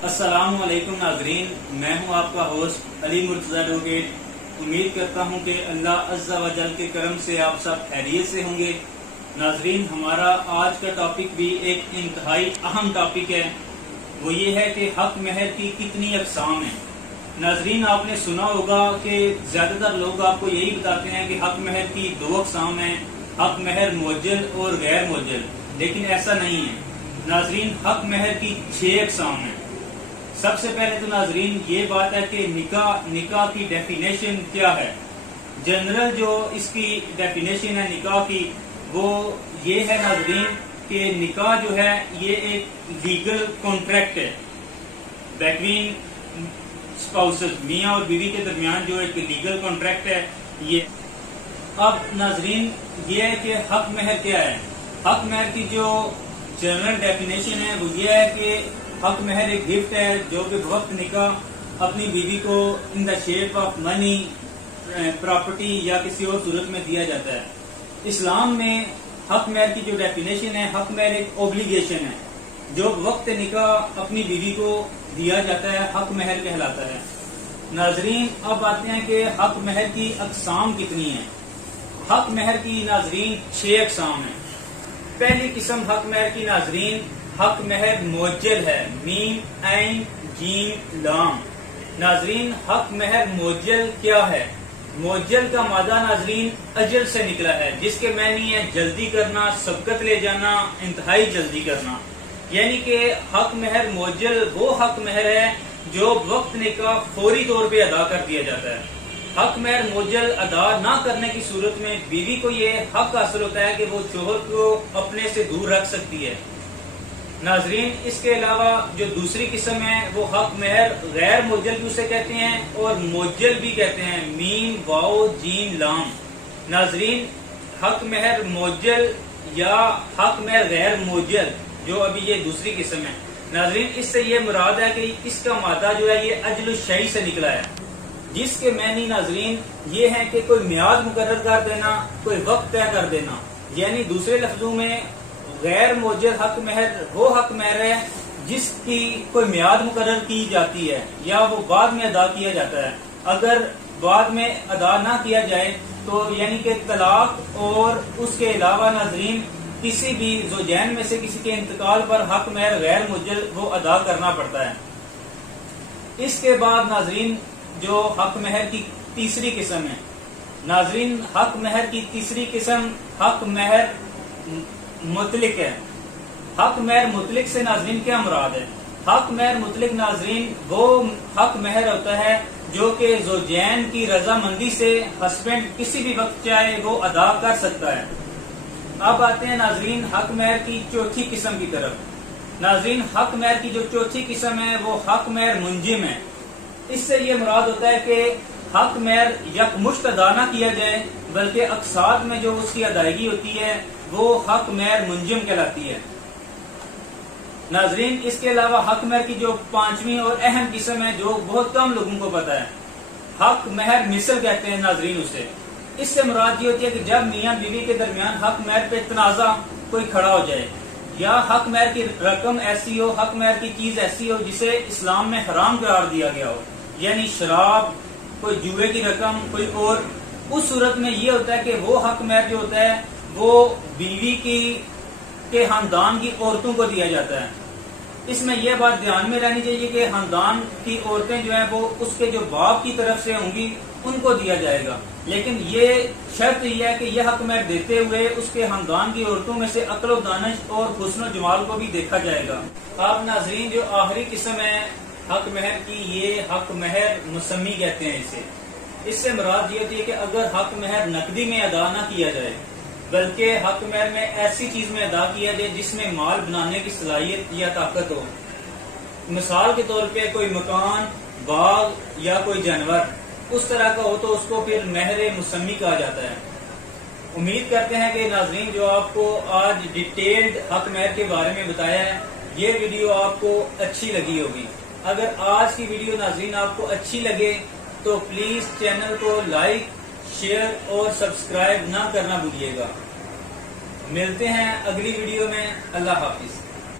अस्सलाम वालेकुम नाजरीन, मैं हूं आपका होस्ट अली मुर्तजा एडवोकेट। उम्मीद करता हूं कि अल्लाह अज़्ज़ा व जल के करम से आप सब खैरियत से होंगे। नाजरीन, हमारा आज का टॉपिक भी एक इंतहाई अहम टॉपिक है। वो ये है कि हक महर की कितनी अक़साम है। नाजरीन, आपने सुना होगा कि ज्यादातर लोग आपको यही बताते हैं कि हक महर की दो अक़साम हैं, हक महर मुअज्जल और गैर मुअज्जल, लेकिन ऐसा नहीं है। नाजरीन, हक महर की 6 अक़साम हैं। सबसे पहले तो नाजरीन ये बात है कि निकाह की डेफिनेशन क्या है। जनरल जो इसकी डेफिनेशन है निकाह की, वो ये है नाजरीन कि निकाह जो है ये एक लीगल कॉन्ट्रैक्ट है बिटवीन स्पाउसेस, मियाँ और बीवी के दरमियान जो एक लीगल कॉन्ट्रैक्ट है ये। अब नाजरीन ये है कि हक महर क्या है। हक महर की जो जनरल डेफिनेशन है वो ये है कि हक महर एक गिफ्ट है जो कि वक्त निकाह अपनी बीवी को in the shape of money, property या किसी और सूरत में दिया जाता है। इस्लाम में हक महर की जो डेफिनेशन है, हक महर एक ओब्लिगेशन है जो वक्त निकाह अपनी बीवी को दिया जाता है, हक महर कहलाता है। नाजरीन, अब आते हैं कि हक महर की अक़साम कितनी है। हक महर की नाजरीन 6 अक़साम है। पहली किस्म हक महर की नाजरीन हक महर मुअज्जल है, मीम ऐन जीम लाम। नाजरीन, हक महर मुअज्जल क्या है। मुअज्जल का मादा नाजरीन अजल से निकला है, जिसके मानी है जल्दी करना, सबकत ले जाना, इंतहाई जल्दी करना। यानी कि हक महर मुअज्जल वो हक महर है जो वक्त निकाह फौरी तौर पे अदा कर दिया जाता है। हक महर मुअज्जल अदा ना करने की सूरत में बीवी को ये हक हासिल होता है कि वो शोहर को अपने से दूर रख सकती है। नाजरीन, इसके अलावा जो दूसरी किस्म है वो हक महर गैर मुअज्जल भी उसे कहते हैं और मुअज्जल भी कहते हैं, मीम वाओ जीम लाम। नाजरीन, हक महर मुअज्जल या हक महर गैर मुअज्जल जो अभी ये दूसरी किस्म है, नाजरीन इससे ये मुराद है कि इसका मादा जो है ये अजल शई से निकला है, जिसके मैनी नाजरीन ये है कि कोई मियाद मुकर्रर कर देना, कोई वक्त तय कर देना। यानी दूसरे लफ्जों में गैर मुअज्जल हक महर वो हक महर है जिसकी कोई मियाद मुकर्रर की जाती है या वो बाद में अदा किया जाता है। अगर बाद में अदा ना किया जाए तो यानी कि तलाक और उसके अलावा नाजरीन किसी भी ज़ौजैन में से किसी के इंतकाल पर हक महर गैर मुअज्जल वो अदा करना पड़ता है। इसके बाद नाजरीन जो हक महर की तीसरी किस्म है, नाजरीन हक महर की तीसरी किस्म हक महर मुतलिक है। हक महर मुतलिक से नाजरीन क्या मुराद है। हक महर मुतलिक नाजरीन वो हक महर होता है जो कि ज़ौजैन की रजामंदी से हस्बैंड किसी भी वक्त चाहे वो अदा कर सकता है। अब आते हैं नाजरीन हक महर की चौथी किस्म की तरफ। नाजरीन, हक महर की जो चौथी किस्म है वो हक महर मुंजिम है। इससे ये मुराद होता है कि हक महर यकमुश्त अदा ना किया जाए बल्कि अक्सार में जो उसकी अदायगी होती है वो हक महर मुंजिम कहलाती है। नाजरीन, इसके अलावा हक महर की जो पांचवी और अहम किस्म है जो बहुत कम लोगों को पता है, हक महर मिसल कहते हैं नाजरीन उसे। इससे मुराद ये होती है कि जब मियाँ बीवी के दरमियान हक महर पे तनाजा कोई खड़ा हो जाए या हक महर की रकम ऐसी हो, हक महर की चीज ऐसी हो जिसे इस्लाम में हराम करार दिया गया हो, यानी शराब, कोई जुए की रकम, कोई और, उस सूरत में ये होता है कि वो हक महर जो होता है वो बीवी के खानदान की औरतों को दिया जाता है। इसमें यह बात ध्यान में रहनी चाहिए कि खानदान की औरतें जो है वो उसके जो बाप की तरफ से होंगी उनको दिया जाएगा, लेकिन ये शर्त यह है कि यह हक महर देते हुए उसके खानदान की औरतों में से अक्ल व दानिश और हुस्न व जमाल को भी देखा जाएगा। अब नाजरीन जो आखिरी किस्म है हक महर की, ये हक महर मुसम्मी कहते हैं इसे। इससे मुराद ये होती है कि अगर हक महर नकदी में अदा न किया जाए बल्कि हक महर में ऐसी चीज में अदा किया जाए जिसमें माल बनाने की सलाहियत या ताकत हो। मिसाल के तौर पे कोई मकान, बाग या कोई जानवर उस तरह का हो तो उसको फिर महर मुसम्मी कहा जाता है। उम्मीद करते हैं कि नाजरीन जो आपको आज डिटेल्ड हक महर के बारे में बताया है ये वीडियो आपको अच्छी लगी होगी। अगर आज की वीडियो नाजरीन आपको अच्छी लगे तो प्लीज चैनल को लाइक, शेयर और सब्सक्राइब ना करना भूलिएगा। मिलते हैं अगली वीडियो में। अल्लाह हाफिज।